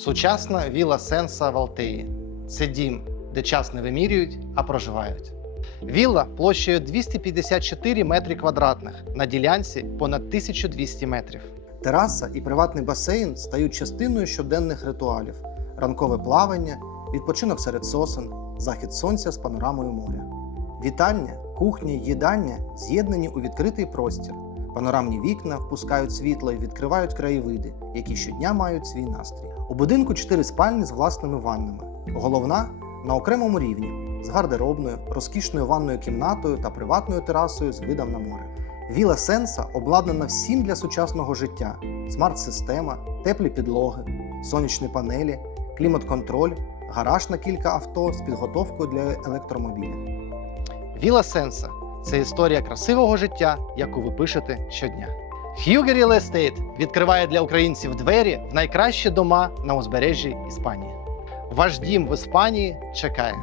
Сучасна віла Сенса в Алтеї. Це дім, де час не вимірюють, а проживають. Вілла площею 254 метри квадратних на ділянці понад 1200 метрів. Тераса і приватний басейн стають частиною щоденних ритуалів: ранкове плавання, відпочинок серед сосен, захід сонця з панорамою моря. Вітальня, кухня, й їдальня з'єднані у відкритий простір. Панорамні вікна впускають світло і відкривають краєвиди, які щодня мають свій настрій. У будинку чотири спальні з власними ваннами. Головна на окремому рівні з гардеробною, розкішною ванною кімнатою та приватною терасою з видом на море. Віла Сенса обладнана всім для сучасного життя: смарт-система, теплі підлоги, сонячні панелі, клімат-контроль, гараж на кілька авто з підготовкою для електромобіля. Віла Сенса це історія красивого життя, яку ви пишете щодня. Hugo Real Estate відкриває для українців двері в найкращі дома на узбережжі Іспанії. Ваш дім в Іспанії чекає.